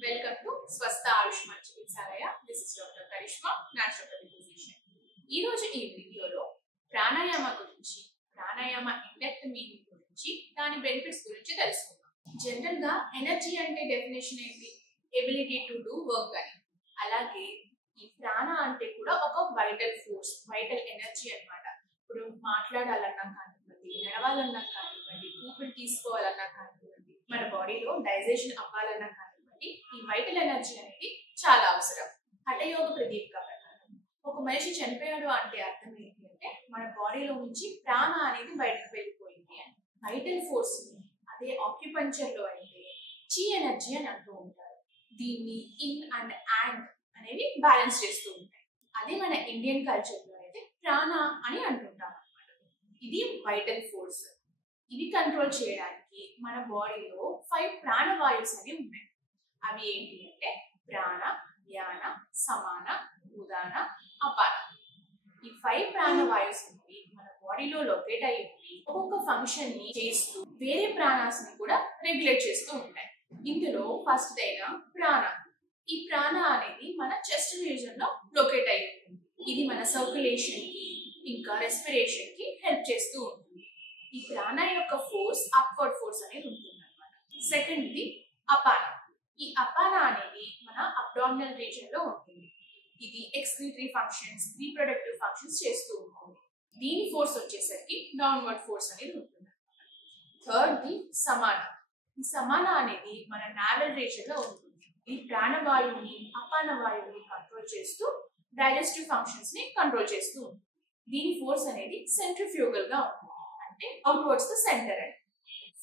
Welcome to Swastha Ayushman Chikitsalaya. This is Dr. Karishma, naturopathy physician. ఈ రోజు ఈ వీడియోలో ప్రాణాయామ గురించి, ప్రాణాయామ ఇండెప్త్ మీనింగ్ గురించి, దాని బెనిఫిట్స్ గురించి తెలుసుకుందాం. జనరల్ గా ఎనర్జీ అంటే డెఫినేషన్ ఏంటి? ఎబిలిటీ టు డూ వర్క్ అని. అలాగే ఈ ప్రాణ అంటే కూడా ఒక వైటల్ ఫోర్స్, వైటల్ ఎనర్జీ అన్నమాట. ఇప్పుడు మాట్లాడాలన్నా కానివ్వండి, నడవాలన్నా కానివ్వండి, ఊపిరి తీసుకోవాలన్నా కానివ్వండి, మన బాడీలో డైజెషన్ అవ్వాలన్నా కానివ్వండి, ఈ వైటల్ ఎనర్జీ అనేది చాలా అవసరం. హఠయోగ ప్రదీపిక ప్రకారం ఒక మనిషి చనిపోయాడు అంటే అర్థం ఏంటి అంటే మన బాడీలో నుంచి ప్రాణ అనేది బయటకు వెళ్ళిపోయింది అని. వైటల్ ఫోర్స్ ని అదే ఆక్యుపంచర్ లో అయితే చి ఎనర్జీ అని అంటూ ఉంటారు. దీన్ని ఇన్ అండ్ యాంగ్ అనేవి బ్యాలెన్స్ చేస్తూ ఉంటాయి. అదే మన ఇండియన్ కల్చర్ లో అయితే ప్రాణ అని అంటుంటాం అన్నమాట. ఇది వైటల్ ఫోర్స్. ఇవి కంట్రోల్ చేయడానికి మన బాడీలో 5 ప్రాణవాయుస్ అనేవి ఉన్నాయి. అవి ఏంటి అంటే ప్రాణ, వ్యాన, సమాన, ఉదాన, అపాన. ఈ 5 ప్రాణవాయుస్ అనేవి మన బాడీలో లొకేట్ అయ్యి ఒక్కొక్క ఫంక్షన్ ని చేస్తూ వేరే ప్రాణాస్ ని కూడా రెగ్యులేట్ చేస్తూ ఉంటాయి. ఇందులో ఫస్ట్ అయిన ప్రాణ. ఈ ప్రాణ అనేది మన చెస్ట్ రీజన్ లో లొకేట్ అయ్యి ఉంటుంది. ఇది మన సర్క్యులేషన్ కి ఇంకా రెస్పిరేషన్ కి హెల్ప్ చేస్తూ ఉంటుంది. ఈ ప్రాణ యొక్క ఫోర్స్ అప్వర్డ్ ఫోర్స్ అనేది ఉంటుంది అన్నమాట. సెకండ్ ఇది అపాన. ఈ అపాన అనేది మన అబ్డామినల్ రీజన్ లో ఉంటుంది. ఇది ఎక్స్క్రీటరీ ఫంక్షన్స్, రీప్రొడక్టివ్ ఫంక్షన్స్ చేస్తూ ఉంటుంది. దీని ఫోర్స్ వచ్చేసరికి డౌన్వర్డ్ ఫోర్స్ అనేది ఉంటుంది. థర్డ్ ది సమాన. ఈ సమాన అనేది మన నావెల్ రీజన్ లో ఉంటుంది. ఈ ప్రాణవాయువుని, అపాన వాయువుని కంట్రోల్ చేస్తూ డైజెస్టివ్ ఫంక్షన్స్ ని కంట్రోల్ చేస్తూ ఉంటుంది. దీని ఫోర్స్ అనేది సెంట్రిఫ్యూగల్ గా ఉంటుంది, అంటే అవుట్వర్డ్స్ ద సెంటర్ అని.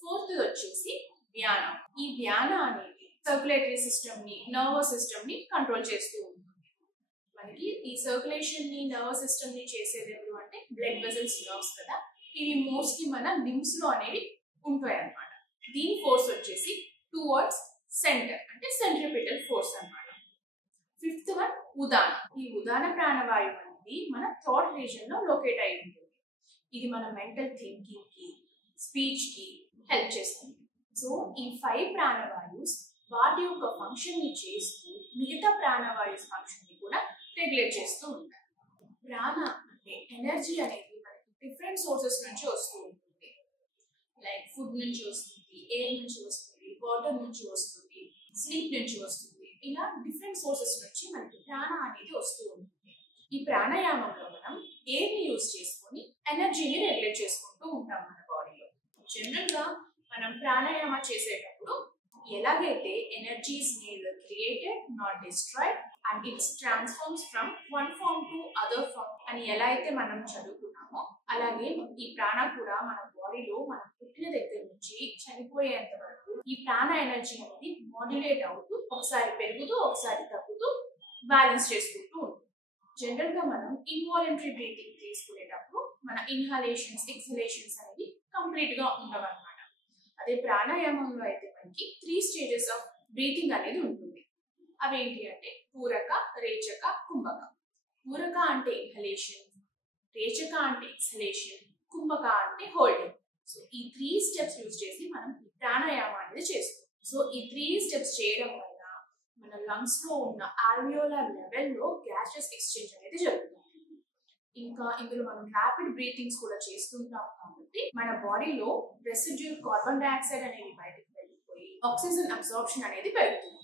ఫోర్త్ వచ్చేసి వ్యాన. ఈ వ్యాన అనేది సర్క్యులేటరీ సిస్టమ్ ని, నర్వస్ సిస్టమ్ ని కంట్రోల్ చేస్తూ ఉంటుంది. మనకి ఈ సర్క్యులేషన్ ని, నర్వస్ సిస్టమ్ ని చేసేది ఎవరు అంటే బ్లడ్ వెజల్స్, నర్వ్స్ కదా. ఇవి మోస్ట్లీ మన లింబ్స్ లో అనేవి ఉంటాయి అన్నమాట. దీని ఫోర్స్ వచ్చేసి టువర్డ్స్ సెంటర్, అంటే సెంట్రిపిటల్ ఫోర్స్ అన్నమాట. ఫిఫ్త్ వన్ ఉదాన. ఈ ఉదాన ప్రాణవాయువు అనేది మన థాట్ రీజన్ లో లొకేట్ అయి ఉంటుంది. ఇది మన మెంటల్ థింకింగ్ కి, స్పీచ్ కి హెల్ప్ చేస్తుంది. సో ఈ 5 ప్రాణవాయుస్ వాటి యొక్క ఫంక్షన్ ని చేస్తూ మిగతా ప్రాణవాయుస్ ఫంక్షన్ ని కూడా రెగ్యులేట్ చేస్తూ ఉంటాయి. ప్రాణ అంటే ఎనర్జీ అనేది మనకి డిఫరెంట్ సోర్సెస్ నుంచి వస్తూ ఉంటుంది. లైక్ ఫుడ్ నుంచి వస్తుంది, ఎయిర్ నుంచి వస్తుంది, వాటర్ నుంచి వస్తుంది, స్లీప్ నుంచి వస్తుంది. ఇలా డిఫరెంట్ సోర్సెస్ నుంచి మనకి ప్రాణ అనేది వస్తూ ఉంటుంది. ఈ ప్రాణాయామంలో మనం ఎయిర్ ని యూజ్ చేసుకొని ఎనర్జీని రెగ్యులేట్ చేసుకుంటూ ఉంటాం మన బాడీలో. జనరల్ గా మనం ప్రాణాయామ చేసేటప్పుడు ఎలాగైతే energies neither created nor destroyed and it transforms from one form to other form అని ఎలా అయితే మనం చదువుకున్నామో, అలాగే ఈ ప్రాణ కూడా మన బాడీలో మనం పుట్టిన దగ్గర నుంచి చనిపోయేంత వరకు ఈ ప్రాణ ఎనర్జీ అనేది మాడ్యులేట్ అవుతూ ఒకసారి పెరుగుతూ ఒకసారి తగ్గుతూ బ్యాలెన్స్ చేసుకుంటూ ఉంటుంది. జనరల్ గా మనం ఇన్వాలంటరీ బ్రీతింగ్ తీసుకునేటప్పుడు మన ఇన్హలేషన్స్, ఎక్సలేషన్స్ అనేవి కంప్లీట్ గా ఉండవన్నమాట. అదే ప్రాణాయామంలో అయితే మనకి 3 స్టేజెస్ ఆఫ్ బ్రీతింగ్ అనేది ఉంటుంది. అవేంటి అంటే పూరక, రేచక, కుంభక. పూరక అంటే ఇన్హలేషన్, రేచక అంటే ఎక్సలేషన్, కుంభక అంటే హోల్డింగ్. సో ఈ 3 స్టెప్స్ యూజ్ చేసి మనం ప్రాణాయామం అనేది చేస్తాం. సో ఈ 3 స్టెప్స్ చేయడం వల్ల మన లంగ్స్ లో ఉన్న ఆల్వియోలర్ లెవెల్లో గ్యాసెస్ ఎక్స్చేంజ్ అనేది జరుగుతుంది. ఇంకా ఇందులో మనం ర్యాపిడ్ బ్రీతింగ్స్ కూడా చేస్తుంటాం కాబట్టి మన బాడీలో రెసిడ్యూల్ కార్బన్ డైఆక్సైడ్ అనేది బయటకు వెళ్ళిపోయి ఆక్సిజన్ అబ్సార్ప్షన్ అనేది పెరుగుతుంది.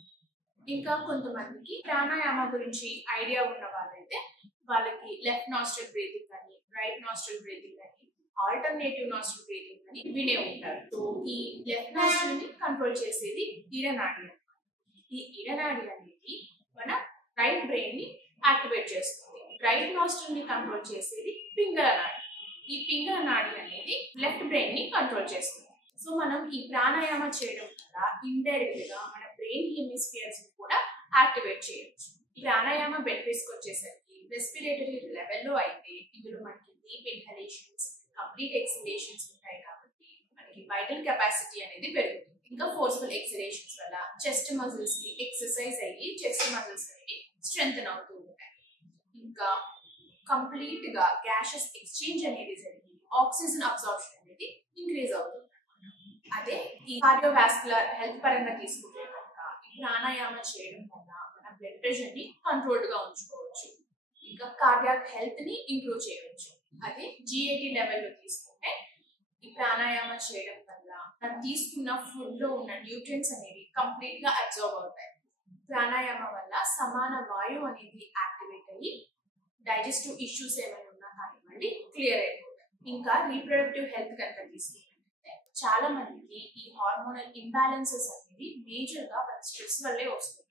ఇంకా కొంతమందికి ప్రాణాయామ గురించి ఐడియా ఉన్న వాళ్ళైతే వాళ్ళకి లెఫ్ట్ నాస్ట్రిల్ బ్రీతింగ్ అని, రైట్ నాస్ట్రిల్ బ్రీతింగ్ అని, ఆల్టర్నేటివ్ నాస్ట్రిల్ బ్రీతింగ్ అని వినే ఉంటారు. సో ఈ లెఫ్ట్ నాస్ట్రిల్ ని కంట్రోల్ చేసేది ఈడనాడి అన్నమాట. ఈ ఈడనాడి అనేది మన రైట్ బ్రెయిన్ ని యాక్టివేట్ చేస్తుంది. రైట్ నాస్ట్రిల్ ని కంట్రోల్ చేసేది పింగళ నాడి. ఈ పింగళ నాడి అనేది లెఫ్ట్ బ్రెయిన్ ని కంట్రోల్ చేస్తుంది. సో మనం ఈ ప్రాణాయామ చేయడం వల్ల ఇండైరెక్ట్ గా మన బ్రెయిన్ హెమిస్ఫియర్స్ ని కూడా యాక్టివేట్ చేయొచ్చు. ఈ ప్రాణాయామ బెనిఫిట్స్ వచ్చేసరికి రెస్పిరేటరీ లెవెల్లో అయితే ఇందులో మనకి డీప్ ఇన్హలేషన్స్, కంప్లీట్ ఎక్సలేషన్స్ ఉంటాయి కాబట్టి మనకి వైటల్ కెపాసిటీ అనేది పెరుగుతుంది. ఇంకా ఫోర్స్ఫుల్ ఎక్సలేషన్స్ వల్ల చెస్ట్ మజిల్స్ కి ఎక్సర్సైజ్ అయ్యి చెస్ట్ మజిల్స్ అనేవి స్ట్రెంగ్తెన్ అవుతూ ఉంటాయి. ఇంకా కంప్లీట్ గా గ్యాసెస్ ఎక్స్చేంజ్ అనేది జరిగి ఆక్సిజన్ అబ్సార్ప్షన్ అనేది ఇంక్రీజ్ అవుతుంది. అదే ఈ కార్డియోవాస్కులర్ హెల్త్ పరంగా తీసుకుంటే కనుక ఈ ప్రాణాయామ చేయడం వల్ల మన బ్లడ్ ప్రెషర్ ని కంట్రోల్డ్ గా ఉంచుకోవచ్చు. ఇంకా కార్డియాక్ హెల్త్ ని ఇంప్రూవ్ చేయవచ్చు. అదే GAT లెవెల్లో తీసుకుంటే ఈ ప్రాణాయామ చేయడం వల్ల మనం తీసుకున్న ఫుడ్ లో ఉన్న న్యూట్రియంట్స్ అనేవి కంప్లీట్ గా అబ్జర్వ్ అవుతాయి. ప్రాణాయామం వల్ల సమాన వాయువు అనేది యాక్టివేట్ అయ్యి డైజెస్టివ్ ఇష్యూస్ ఏమైనా ఉన్నా కానివ్వండి క్లియర్ అయిపోతాయి. ఇంకా రీప్రొడక్టివ్ హెల్త్ కనుక తీసుకుంటే చాలా మందికి ఈ హార్మోనల్ ఇంబ్యాలెన్సెస్ అనేది మేజర్ గా వాళ్ళ స్ట్రెస్ వల్లే వస్తుంది.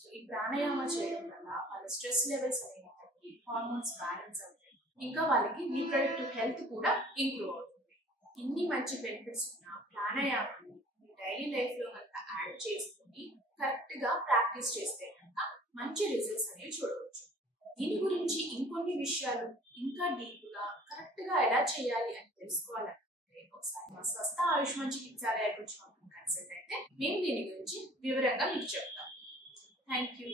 సో ఈ ప్రాణాయామ చేయడం వల్ల వాళ్ళ స్ట్రెస్ లెవెల్స్ అనేవి తగ్గి హార్మోన్స్ బ్యాలెన్స్ అవుతాయి. ఇంకా వాళ్ళకి రీప్రొడక్టివ్ హెల్త్ కూడా ఇంప్రూవ్ అవుతుంది. ఇన్ని మంచి బెనిఫిట్స్ ఉన్న ప్రాణాయామాన్ని మీ డైలీ లైఫ్ లో కనుక యాడ్ చేసుకుని కరెక్ట్ గా ప్రాక్టీస్ చేస్తే కనుక మంచి రిజల్ట్స్ అనేవి చూడవచ్చు. దీని గురించి ఇంకొన్ని విషయాలు ఇంకా డీప్ గా కరెక్ట్ గా ఎలా చేయాలి అని తెలుసుకోవాలంటే ఒకసారి మా స్వస్థ ఆయుష్మాన్ చికిత్సాలయానికి వచ్చి కన్సల్ట్ అయితే మేము దీని గురించి వివరంగా మీకు చెప్తాం. Thank you.